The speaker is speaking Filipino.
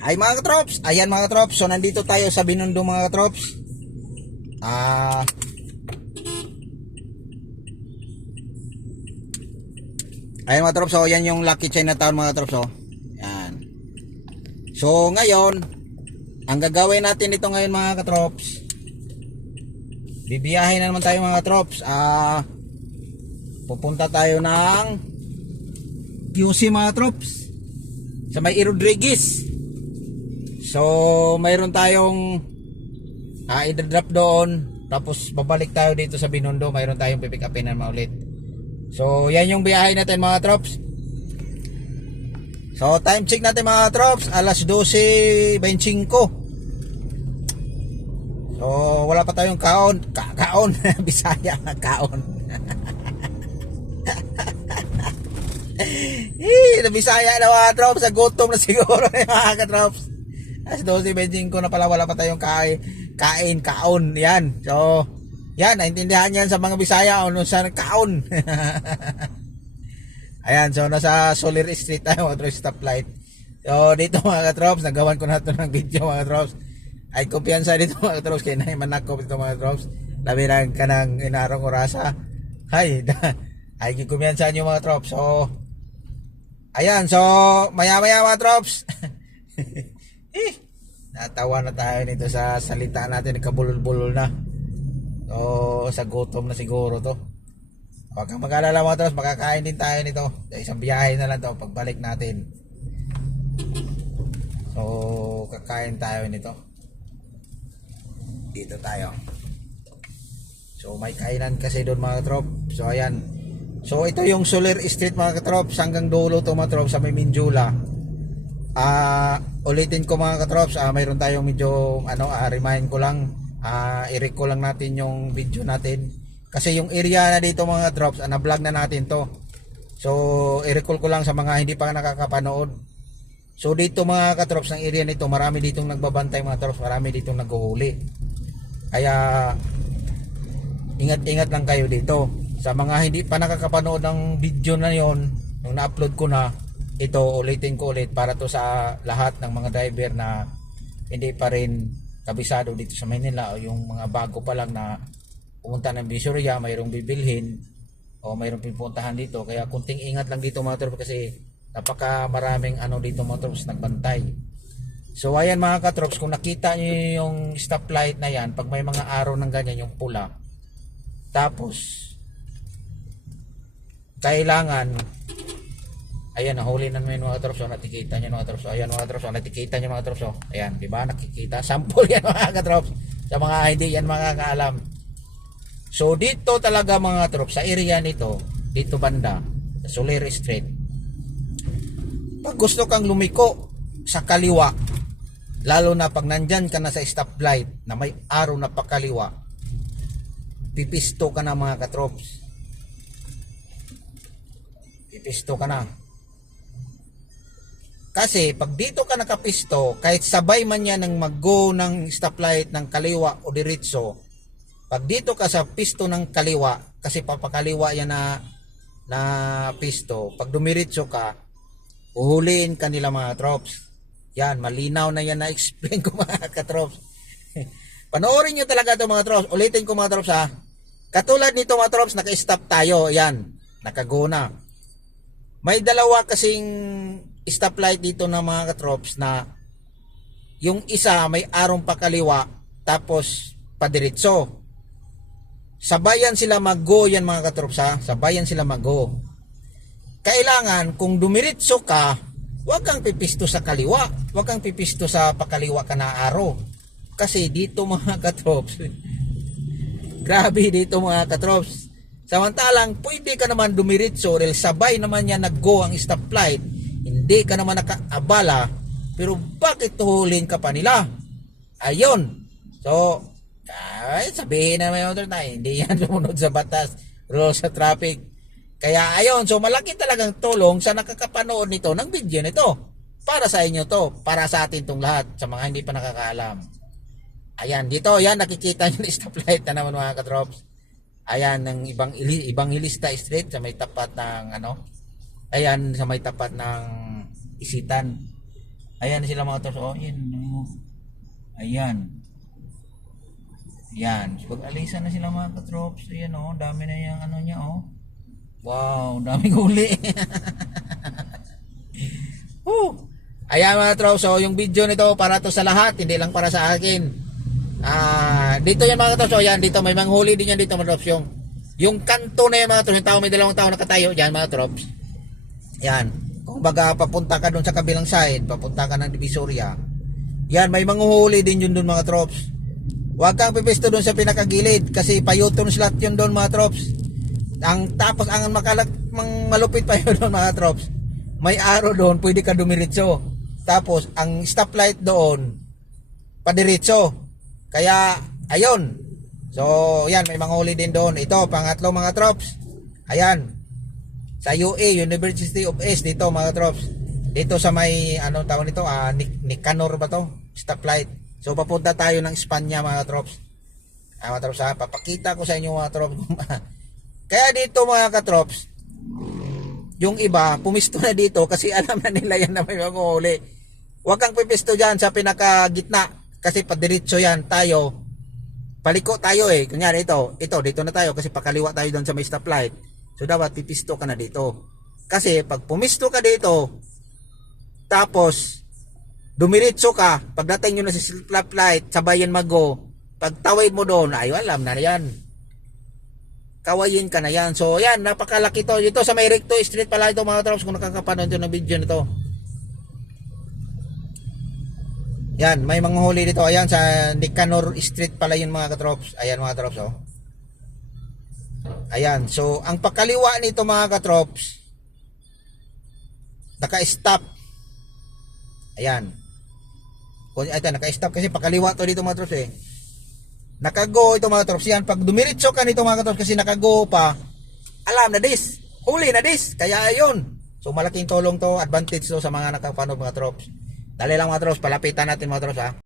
Ay mga katrops, ayan mga katrops, so nandito tayo sa Binondo mga katrops. Ayan mga katrops, so yan yung Lucky Chinatown mga katrops. So, yan. So ngayon, ang gagawin natin ito ngayon mga katrops, bibiyahin na naman tayo mga katrops. Pupunta tayo ng QC mga katrops sa may Rodriguez. So mayroon tayong i-drop doon, tapos babalik tayo dito sa Binondo, mayroon tayong pipick upin na maulit. So yan yung biyahe natin mga trops. So time check natin mga trops, alas 12:25. So wala pa tayong kaon Bisaya kaon. Na Bisaya na mga trops, sa gutom na siguro mga trops. Alas 12:25 na pala, wala pa tayong kaon yan. So yan, naintindihan yan sa mga Bisaya o sa kaon. Ayan, so nasa Soler Street tayo mga trops, stoplight. So dito mga katrops, nagawan ko na ito ng video mga katrops. Ay kumpiyansa dito mga katrops, kaya naimanakop dito mga katrops. Labi lang ka ng inarong orasa. Ay kumpiyansa nyo mga katrops. So ayan, so maya mga katrops. Natawa na tayo nito sa salita natin, kabulol-bulol na. So sa gutom na siguro to. Huwag kang mag-alala mga trops, makakain din tayo nito. Isang biyahe na lang to pagbalik natin. So kakain tayo nito. Dito tayo. So may kainan kasi doon mga trops. So ayan. So ito yung Soler Street mga trops, hanggang dulo to mga trops sa may Minjula. Ulitin ko mga katrops, mayroon tayong medyo remind ko lang, i-recall lang natin yung video natin kasi yung area na dito mga katrops, na-vlog na natin to. So i-recall ko lang sa mga hindi pa nakakapanood. So dito mga katrops, ng area nito, marami ditong nagbabantay mga katrops, marami ditong naghuhuli. Kaya ingat-ingat lang kayo dito. Sa mga hindi pa nakakapanood ng video na yon, nung na-upload ko na, ito ulitin ko ulit para to sa lahat ng mga driver na hindi pa rin kabisado dito sa Manila, o yung mga bago pa lang na pumunta ng Visoria, mayroong bibilhin o mayroong pipuntahan dito. Kaya kunting ingat lang dito mga trops, kasi napaka maraming dito mga trops nagbantay. So ayan mga katrops, kung nakita nyo yung stoplight na yan, pag may mga araw ng ganyan yung pula, tapos kailangan, ayan, nahuli na naman mga katrops. So natikita nyo mga katrops. Ayan mga katrops, natikita nyo mga katrops. Ayan, diba nakikita? Sample yan mga katrops, sa mga hindi yan makakaalam. So dito talaga mga katrops, sa area nito, dito banda sa Soler Street, pag gusto kang lumiko sa kaliwa, lalo na pag nandyan ka na sa stoplight na may araw na pakaliwa, pipisto ka na mga katrops. Pipisto ka na. Kasi pag dito ka nakapisto, kahit sabay man yan ng mag-go ng stoplight ng kaliwa o diretso, pag dito ka sa pisto ng kaliwa, kasi papakaliwa yan na pisto, pag dumiretso ka, uhuliin ka nila mga trops. Yan, malinaw na yan na explain ko mga katrops. Panoorin nyo talaga ito mga trops. Ulitin ko mga trops ha. Katulad nito mga trops, naka-stop tayo. Yan, naka-go na. May dalawa kasing stoplight dito na mga katrops, na yung isa may arong pakaliwa tapos padiretso. Sabayan sila mag-go yan mga katrops ha. Sabayan sila mag-go. Kailangan kung dumiretso ka, huwag kang pipisto sa kaliwa. Huwag kang pipisto sa pakaliwa ka na araw. Kasi dito mga katrops, grabe dito mga katrops. Samantalang pwede ka naman dumiretso dahil sabay naman yan nag-go ang stoplight, hindi ka naman nakaabala, pero bakit tuhulin ka pa nila? Ayun. So sabihin na may motor na hindi yan sumunod sa batas, rules sa traffic. Kaya ayun, so malaki talagang tulong sa nakakapanood nito ng video nito. Para sa inyo to, para sa atin tong lahat, sa mga hindi pa nakakaalam. Ayan, dito, yan, nakikita nyo na stoplight na naman mga katrops. Ayan, ng Evangelista Street, sa may tapat ng, ayan, sa may tapat ng Isitan. Ayan sila mga trops. Oh, yan. Oh. Ayan. Yan. So, pag-alisan na sila mga katrops. Ayan oh. Dami na yung ano niya oh. Wow. Daming huli. Ayan mga trops. So, yung video nito para to sa lahat. Hindi lang para sa akin. Dito yan mga katrops. So, yan. Dito may manghuli din yan dito mga trops. Yung kanto na yan mga trops. Yung tao may dalawang tao nakatayo. Yan mga trops. Yan. Kung baga papunta ka doon sa kabilang side. Papunta ka ng Divisoria. Yan. May manghuli din yun doon mga trops. Huwag kang pipisto doon sa pinakagilid kasi pa-U-turn slot yun doon mga trops. Tapos ang malupit pa yun doon mga trops. May arrow doon, pwede ka dumiritso. Tapos ang stoplight doon, padiritso. Kaya ayun. So yan, may mga huli din doon. Ito, pangatlo mga trops. Ayan. Sa UA, University of East dito mga trops. Dito sa may, anong tawag nito? Nicanor ba to? Stoplight. So papunta tayo ng Espanya mga trops. Mga trops ha, papakita ko sa inyo mga trops. Kaya dito mga katrops, yung iba pumisto na dito kasi alam na nila yan na may manguhuli. Huwag kang pipisto dyan sa pinakagitna kasi padiritso yan tayo. Paliko tayo eh. Kunyari ito dito na tayo kasi pakaliwa tayo doon sa may stoplight. So dapat pipisto ka na dito. Kasi pag pumisto ka dito, tapos dumiritso ka, pagdating nyo na sa stoplight, sabayan mag-go, pagtawid mo doon, ay alam na yan. Kawayin ka na yan. So yan, napakalaki to. Ito sa may Recto Street pala ito mga trops kung nakakapanood ito ng video nito. Yan, may mga huli dito. Ayan, sa Nicanor Street pala yun mga katrops. Ayan mga katrops oh. Ayan, so ang pakaliwa nito mga katrops, naka-stop. Ayan. Ito, naka-stop kasi pakaliwa to dito mga trops eh. Nakago ito mga trops. Yan, pag dumiritso ka nito mga trops kasi nakago pa, alam na this, huli na this. Kaya ayun. So malaking tulong to, advantage to sa mga nakapanood mga trops. Dali lang mga trops, palapitan natin mga trops ha.